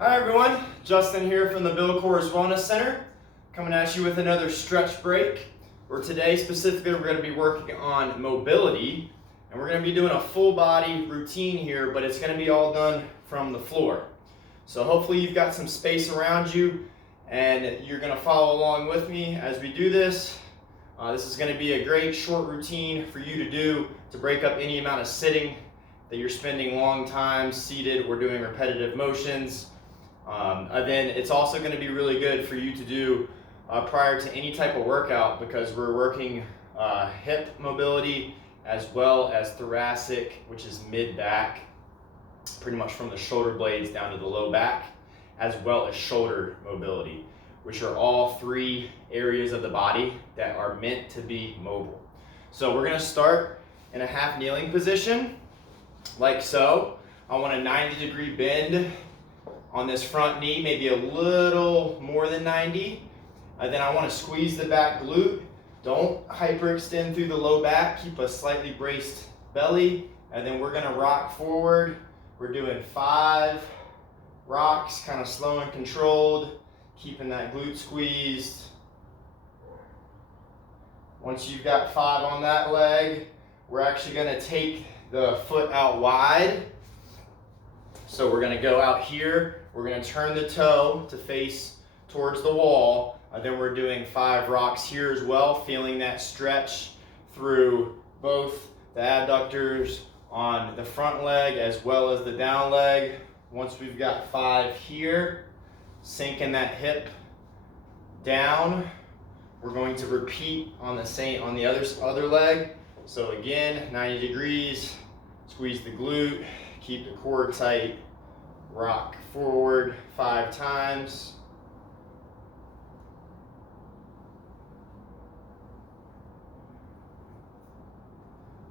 Hi everyone, Justin here from the Bill Coors Wellness Center, coming at you with another stretch break. Where today specifically we're going to be working on mobility, and we're going to be doing a full body routine here, but it's going to be all done from the floor. So hopefully you've got some space around you and you're going to follow along with me as we do this. This is going to be a great short routine for you to do to break up any amount of sitting that you're spending long time seated or doing repetitive motions. And then it's also going to be really good for you to do prior to any type of workout, because we're working hip mobility as well as thoracic, which is mid-back, pretty much from the shoulder blades down to the low back, as well as shoulder mobility, which are all three areas of the body that are meant to be mobile. So we're going to start in a half kneeling position, like so. I want a 90-degree bend on this front knee, maybe a little more than 90. Then I want to squeeze the back glute. Don't hyperextend through the low back. Keep a slightly braced belly. And then we're going to rock forward. We're doing 5 rocks, kind of slow and controlled, keeping that glute squeezed. Once you've got 5 on that leg, we're actually going to take the foot out wide. So we're going to go out here. We're going to turn the toe to face towards the wall. Then we're doing 5 rocks here as well, feeling that stretch through both the adductors on the front leg as well as the down leg. Once we've got 5 here, sinking that hip down, we're going to repeat on the other leg. So again, 90 degrees, squeeze the glute, keep the core tight, rock forward 5 times.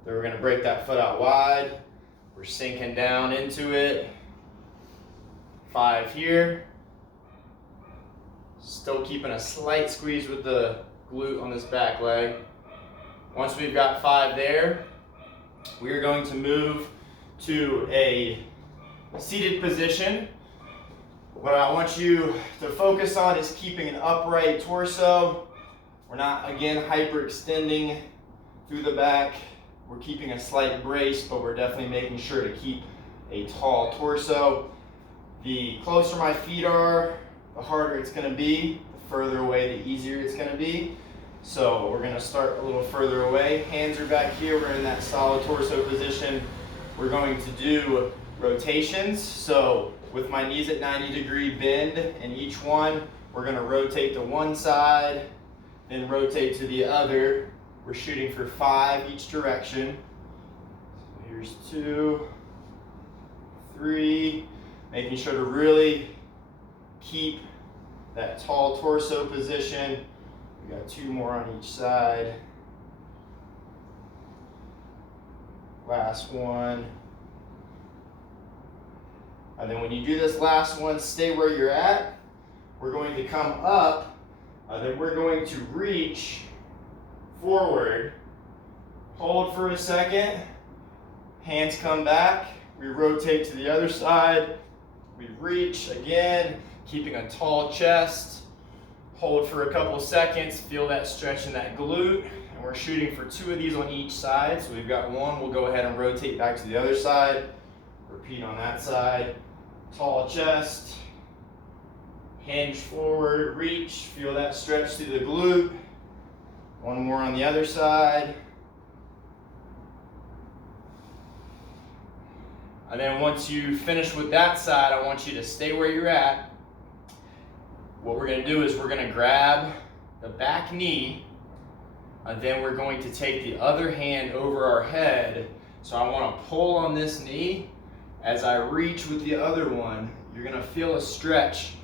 Then we're going to break that foot out wide. We're sinking down into it. 5 here. Still keeping a slight squeeze with the glute on this back leg. Once we've got 5 there, we are going to move to a seated position. What I want you to focus on is keeping an upright torso. We're not, again, hyperextending through the back. We're keeping a slight brace, but we're definitely making sure to keep a tall torso. The closer my feet are, the harder it's going to be. The further away, the easier it's going to be. So we're going to start a little further away. Hands are back here. We're in that solid torso position. We're going to do rotations. So with my knees at 90-degree bend in each one, we're going to rotate to one side, then rotate to the other. We're shooting for 5 each direction. So here's 2, 3, making sure to really keep that tall torso position. We got 2 more on each side. Last one. And then when you do this last one, stay where you're at. We're going to come up, then we're going to reach forward. Hold for a second. Hands come back. We rotate to the other side. We reach again, keeping a tall chest. Hold for a couple seconds. Feel that stretch in that glute. And we're shooting for 2 of these on each side. So we've got 1. We'll go ahead and rotate back to the other side. Repeat on that side. Tall chest, hinge forward, reach, feel that stretch through the glute. 1 more on the other side. And then once you finish with that side, I want you to stay where you're at. What we're going to do is we're going to grab the back knee, and then we're going to take the other hand over our head. So I want to pull on this knee. As I reach with the other one, you're going to feel a stretch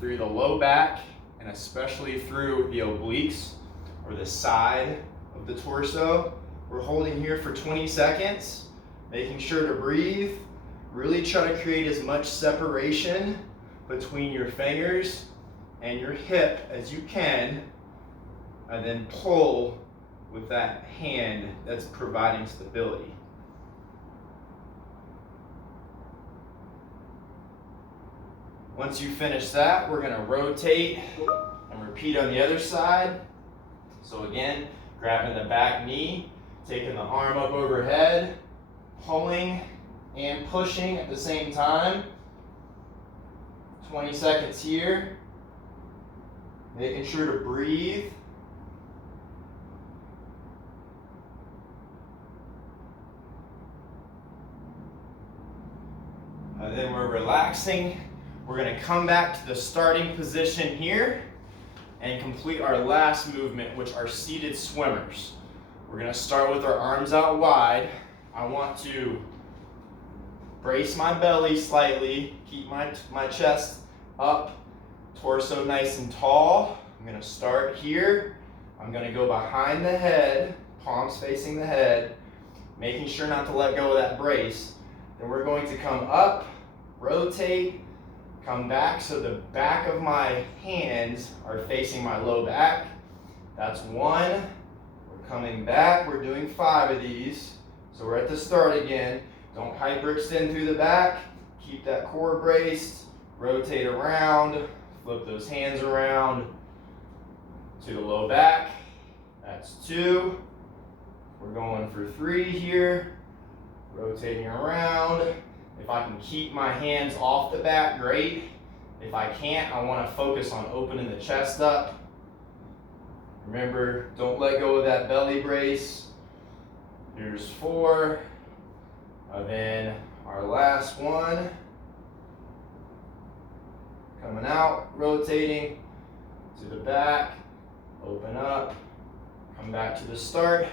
through the low back and especially through the obliques or the side of the torso. We're holding here for 20 seconds, making sure to breathe. Really try to create as much separation between your fingers and your hip as you can, and then pull with that hand that's providing stability. Once you finish that, we're gonna rotate and repeat on the other side. So again, grabbing the back knee, taking the arm up overhead, pulling and pushing at the same time. 20 seconds here. Making sure to breathe. And then we're relaxing. We're gonna come back to the starting position here and complete our last movement, which are seated swimmers. We're gonna start with our arms out wide. I want to brace my belly slightly, keep my chest up, torso nice and tall. I'm gonna start here. I'm gonna go behind the head, palms facing the head, making sure not to let go of that brace. Then we're going to come up, rotate, come back so the back of my hands are facing my low back. That's one. We're coming back. We're doing 5 of these. So we're at the start again. Don't hyperextend through the back. Keep that core braced. Rotate around. Flip those hands around to the low back. That's 2. We're going for 3 here. Rotating around. If I can keep my hands off the back, great. If I can't, I want to focus on opening the chest up. Remember, don't let go of that belly brace. Here's 4. And then our last one. Coming out, rotating to the back, open up, come back to the start,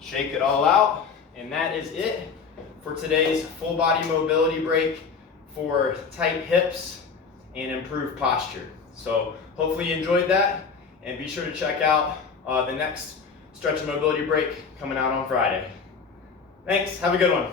shake it all out, and that is it for today's full body mobility break for tight hips and improved posture. So hopefully you enjoyed that, and be sure to check out the next stretch and mobility break coming out on Friday. Thanks, have a good one.